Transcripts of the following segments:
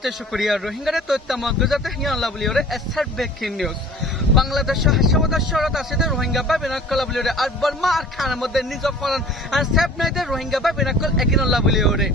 সাথে শুক্রিয়া রোহিঙ্গারে তথ্য মগজাতে হিয়াল্লা বলিওরে এসআর ব্রেকিং নিউজ বাংলাদেশ হাসপাতাল শহরত আছে রোহিঙ্গা বা বিনাকল বলিওরে আর বর্মা আর খানার মধ্যে নিজ ফরান আর সেফ নাইতে রোহিঙ্গা বা বিনাকল একিনল্লা বলিওরে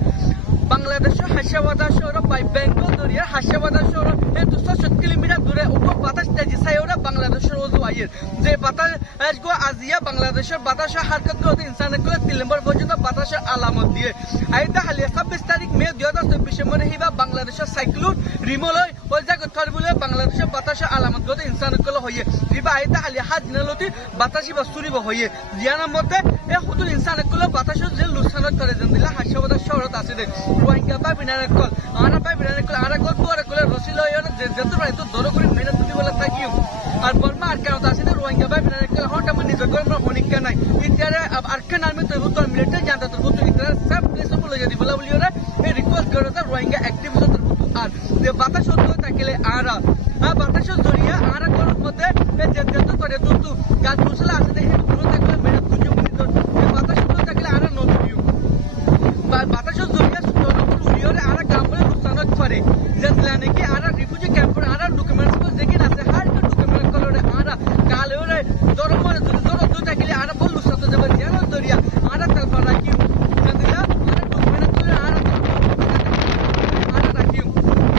বাংলাদেশ হাসপাতাল শহর বাই বেঙ্গল দরিয়া হাসপাতাল শহর 270 কিলোমিটার দূরে উপর বাতাস তেজি সাইওরা বাংলাদেশের ওজু আইয়ের যে বাতাস গো আজিয়া বাংলাদেশের বাতাসে হারকত করতে ইনসানের কোলে 3 নম্বর পর্যন্ত বাতাসের আলামত দিয়ে আইতা হালিয়া 26 তারিখ মে 2024 মনে হিবা বাংলাদেশের সাইক্লোন রিমলয় ওই জায়গা থরবুলে বাংলাদেশের বাতাসের আলামত করতে ইনসানের কোলে হইয়ে রিবা আইতা হালিয়া হাজনালতি বাতাসি বা সুরিব হইয়ে জিয়ানার মধ্যে এ হুতুল ইনসানের কোলে বাতাসের যে লুসানত করে দিলা হাসপাতাল শহরত আছে রোহিঙ্গা বা বিনাকল আরা বা বিনাকল আরা গো তোরে কোলে রসিল হইয়া যে যত রাইতো দর করে মেহনত দিতে বলা থাকিও আর বর্মা আর কেন আছে রোহিঙ্গা বা বিনাকল হট আমি নিজ করে হনিকা নাই ইতিয়ারে আরকান আর্মি তো উত্তর মিলিটারি জানতা তো উত্তর ইতিয়ারে সব প্লেস বলে যদি বলা বলিওরা এই রিকোয়েস্ট করে তো রোহিঙ্গা অ্যাক্টিভিস্ট তো আর যে বাতাস হতো তাকেলে আরা বাতাস জড়িয়া আরা কোন মধ্যে যে যত করে তো গাছ মুসলা আছে দেখে পুরো তাকলে মেহনত কুজু মিনিট যে বাতাস হতো তাকেলে আরা নদিও বাতাস জড়িয়া উড়িওরে আরা গ্রামে লুসানত করে যেতলা নাকি আরা রিফিউজি ক্যাম্পের আরা ডকুমেন্টস কো যেকি আছে হার ডকুমেন্ট কলরে আরা কালেওরে জরমরে জর তো তাকেলে আরা বল লুসাত যাবে জানো দরিয়া আরা তারপর রাখিও যেতলা আরা ডকুমেন্ট করে আরা রাখিও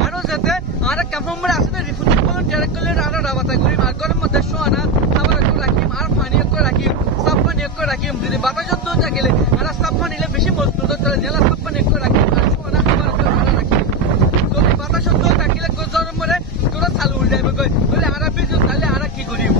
আরো যেতে আরা ক্যাম্পের আছে রিফিউজি পয়েন্ট ডাইরেক্ট করে আরা রাবাতা করি আর গরম মধ্যে শোনা খাবার করে রাখিও আর পানি করে রাখিও সব পানি করে রাখিও যদি বাতাস তো তাকেলে আরা সব পানিলে বেশি মজবুত করে জেলা সব পানি করে রাখিও আর শোনা খাবার করে আরা রাখিও যদি বাতাস তো তাকেলে গরমরে তোরা চালু উড়ে যাবে বলে আরা বেজো তাহলে আরা কি করিও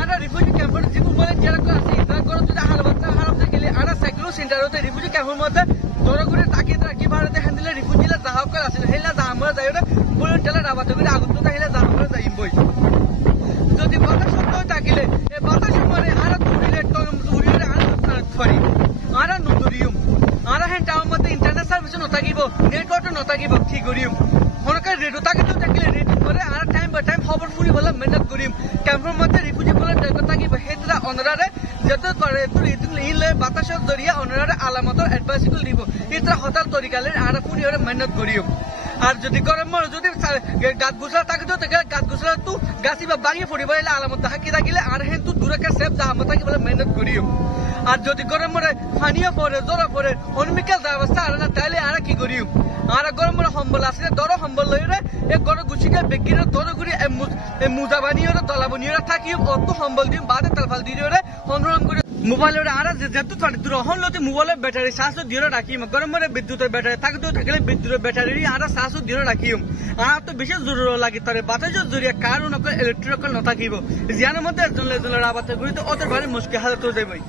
আরা রিফিউজি ক্যাম্পের যে বলে ডাইরেক্ট আছে ইতা করে যদি হালবাতা হারাম গেলে আরা সাইক্লো সেন্টারতে রিফিউজি ক্যাম্পের মধ্যে দরগুরে তাকিয়ে রাখি ভারতে হ্যান্ডেলে রিফিউজিলা জাহাজ করে আছে হেলা জাহামরা যাইরে বলে টেলা রাবাতে করে আগুন তো হেলা জাহামরা যাইম বই যদি বাতাস তো তাকিলে এ বাতাস পরে আরা তুড়িলে তুড়িলে আরা স্টার্ট করি আরা নুদুরিয়ম আরা হ্যাঁ টাউন মধ্যে ইন্টারনেট সার্ভিস নতাকিব নেটওয়ার্ক নতাকিব ঠিক করিম হনকার রেডিও তাকিতে তাকিলে রেডিও করে আরা টাইম বাই টাইম খবর ফুরি বলা মেহনত করিম ক্যাম্পের মধ্যে রিফিউজি বলে তাকিব হেতরা অনরারে যত করে তুই ইলে বাতাসের জরিয়া অনরারে আলামতর অ্যাডভাইসিবল দিব ইতরা হতাল তরিকালে আরা ফুরি ওরে মেহনত করিম আর যদি গরম মর যদি গাছ গুছলা তাকে তো গাছ গুছলা তু গাছি বা বাগিয়ে ফুরি বলে আলামত তাহাকি থাকিলে আর হেন তু দূরকে সেফ জাহামত থাকি বলে মেহনত করিও আর যদি গরম মরে ফানিয়া পরে জ্বর পরে অনমিকাল ব্যবস্থা আর না তাইলে আর কি করিও আর গরম মরে সম্বল আছে দর সম্বল লইরে এ গর গুছিকে বেগিরে দর গুড়ি মুজা বানিয়ে দলা বানিয়ে থাকিও অত সম্বল দিম বাদে তালফাল দিয়ে হনরম করে মোবাইলের আর যেত দূর হলতে মোবাইলের ব্যাটারি চার্জ দিয়ে রাখিম গরম মরে বিদ্যুতের ব্যাটারি থাকলে বিদ্যুতের ব্যাটারি আর চার্জ দিয়ে রাখিম আর তো বিশেষ জরুর লাগি তারে বাতাসের জরিয়া কারণ ইলেকট্রিক্যাল নথাকিব জিয়ানোর মধ্যে এজন আবাতে ঘুরিতে অত ভারী মুশকিল হালত যাইবই